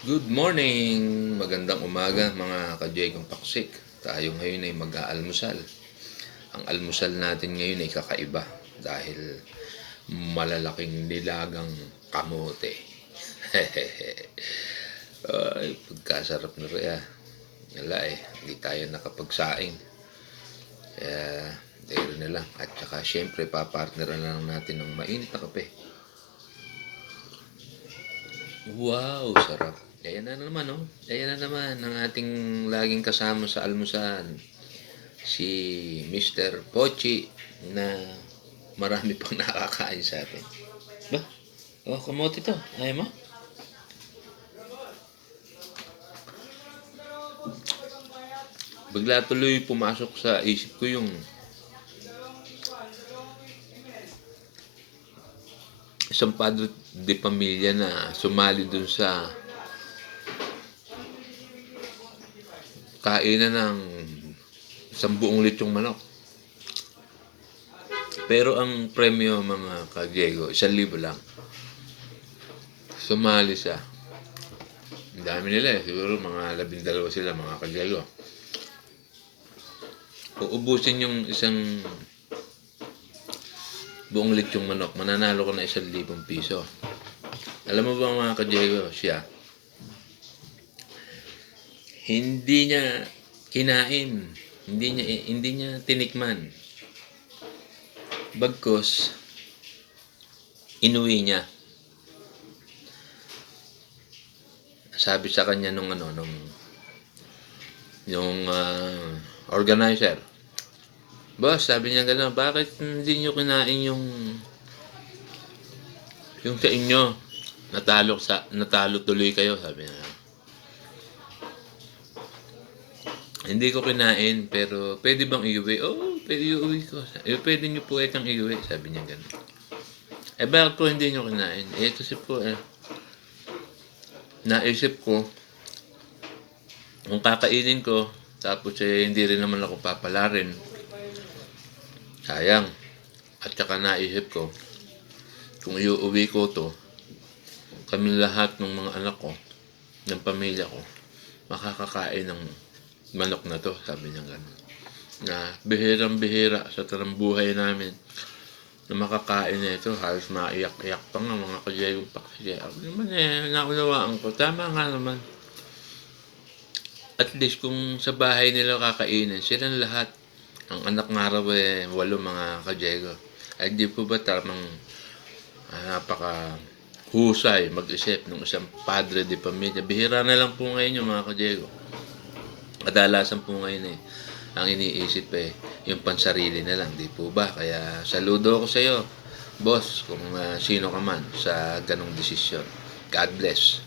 Good morning! Magandang umaga mga ka-Jegong Paksik. Tayo ngayon ay mag-aalmusal. Ang almusal natin ngayon ay kakaiba dahil malalaking nilagang kamote. Ay, pagkasarap na rin ah. Wala hindi tayo nakapagsaing. Kaya, dahil na lang. At saka syempre, papartneran lang natin ng mainit na kape. Wow, sarap. Ayan na naman, oh. Ayan na naman ang ating laging kasama sa almusan. Si Mr. Pochi na marami pang nakakain sa atin. Ba? Oh, kamote to. Ayaw mo? Bigla tuloy pumasok sa isip ko yung isang padre de pamilya na sumali dun sa kainan ng isang buong lechong manok. Pero ang premyo mga ka-Diego, 1,000 lang. Sumali siya. Ang dami nila siguro mga 12 sila mga ka-Diego. Uubusin yung isang buong lechong manok, mananalo ko na 1,000 piso. Alam mo ba mga ka-Diego, siya hindi niya kinain, hindi niya tinikman. Bagkus inuwi niya. Sabi sa kanya nung organizer, boss, sabi niya gano'n, bakit hindi niyo kinain yung sa inyo? Natalo tuloy kayo, sabi niya. Hindi ko kinain, pero pwede bang iuwi? Oo, pwede iuwi ko. Pwede niyo po itang iuwi, sabi niya gano'n. Bakit po hindi niyo kinain? Kasi po, naisip ko, kung kakainin ko, tapos hindi rin naman ako papalarin. Sayang. At saka naisip ko, kung iuwi ko to, kami lahat ng mga anak ko, ng pamilya ko, makakakain ng manok na to, sabi niya gano'n. Na bihirang-bihira sa buhay namin na makakain na ito, halos maiyak-iyak pa nga mga ka-Jegong Paksik. Ako naman naunawaan ko, tama nga naman. At least kung sa bahay nila kakainin, silang lahat. Ang anak nga raw 8 mga ka-Jego. Ay di po ba tamang napaka husay mag-isip ng isang padre de pamilya. Bihira na lang po ngayon yung mga ka-Jego. Kadalasan po ngayon ang iniisip yung pansarili na lang, di po ba? Kaya saludo ako sa iyo, boss, kung sino ka man sa ganong desisyon. God bless.